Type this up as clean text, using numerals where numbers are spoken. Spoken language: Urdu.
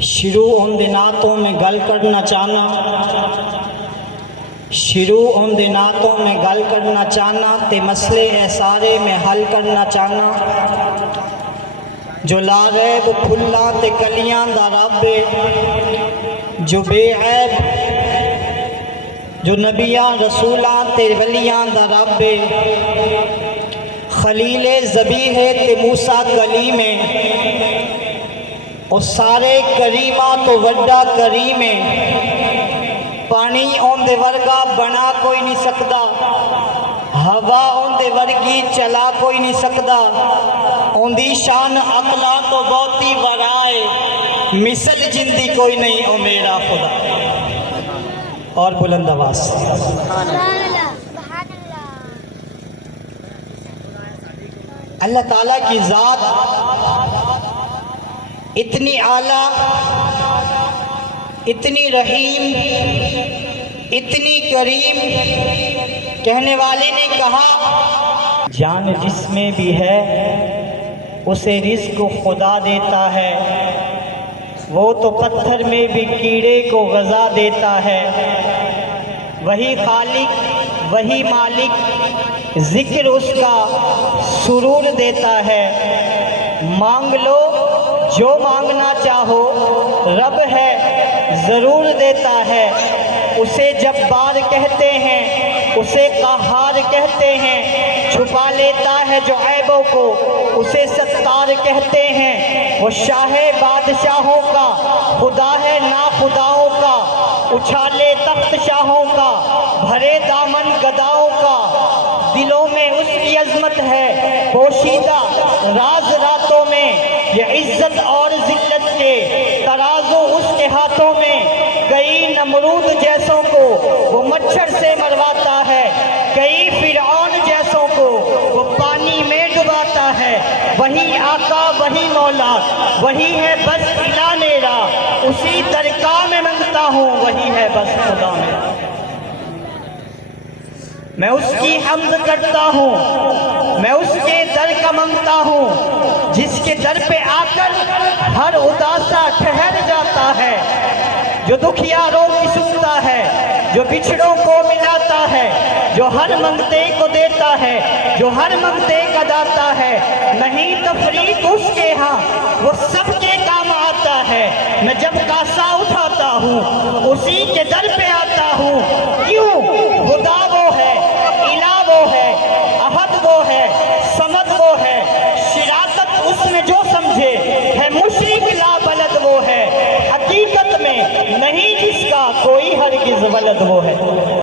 شروع ان دناتوں میں گل کرنا چاہنا، شروع ان دناتوں میں گل کرنا چاہنا تے مسئلے ہے سارے میں حل کرنا چاہنا۔ جو لا ریب پھلاں تے کلیاں دا رب ہے، جو بے عیب، جو نبیاں رسولاں تے ولیاں دا رب ہے، خلیل ذبیح تے موسیٰ کلیم ہے، اور سارے کریماں تو وڈا کریم ہے۔ پانی اون دے ورگا بنا کوئی نہیں سکدا، ہوا اون دے ورگی چلا کوئی نہیں سکدا، اون دی شان عقلاں تو بہتی ورائے، مثل جندی کوئی نہیں او میرا خدا۔ اور بلند آواز اللہ تعالیٰ کی ذات اتنی اعلیٰ، اتنی رحیم، اتنی کریم، کہنے والے نے کہا جان جس میں بھی ہے اسے رزق خدا دیتا ہے، وہ تو پتھر میں بھی کیڑے کو غذا دیتا ہے۔ وہی خالق، وہی مالک، ذکر اس کا سرور دیتا ہے۔ مانگ لو جو مانگنا چاہو، رب ہے ضرور دیتا ہے۔ اسے جبار کہتے ہیں، اسے قہار کہتے ہیں، چھپا لیتا ہے جو عیبوں کو، اسے ستار کہتے ہیں۔ وہ شاہ بادشاہوں کا، خدا ہے ناخداؤں کا، اچھالے تخت شاہوں کا، بھرے دامن گداؤں کا۔ دلوں میں اس کی عظمت ہے پوشیدہ راز راتوں میں، یہ عزت اور ذلت کے ترازو اس کے ہاتھوں میں۔ کئی نمرود جیسوں کو وہ مچھر سے مرواتا ہے، کئی فرعون جیسوں کو وہ پانی میں ڈباتا ہے۔ وہی آقا، وہی مولا، وہی ہے بس الہ میرا، اسی درگاہ میں منگتا ہوں، وہی ہے بس خدا میرا۔ میں اس کی حمد کرتا ہوں، میں اس کے در کا منگتا ہوں، جس کے در پہ آ کر ہر اداسا ٹھہر جاتا ہے، جو دکھیاروں کی سنتا ہے، جو بچھڑوں کو ملاتا ہے، جو ہر منگتے کو دیتا ہے، جو ہر منگتے کا داتا ہے۔ نہیں تفریق اس کے ہاں، وہ سب کے کام آتا ہے۔ میں جب کاسا اٹھاتا ہوں اسی کے در پہ آتا ہوں۔ کیوں؟ خدا وہ ہے، الہ وہ ہے، احد وہ ہے، صمد وہ ہے، شراکت اس میں جو سمجھے ہے مشرک لا بلد وہ ہے، حقیقت میں نہیں جس کا کوئی ہرگز ولد وہ ہے۔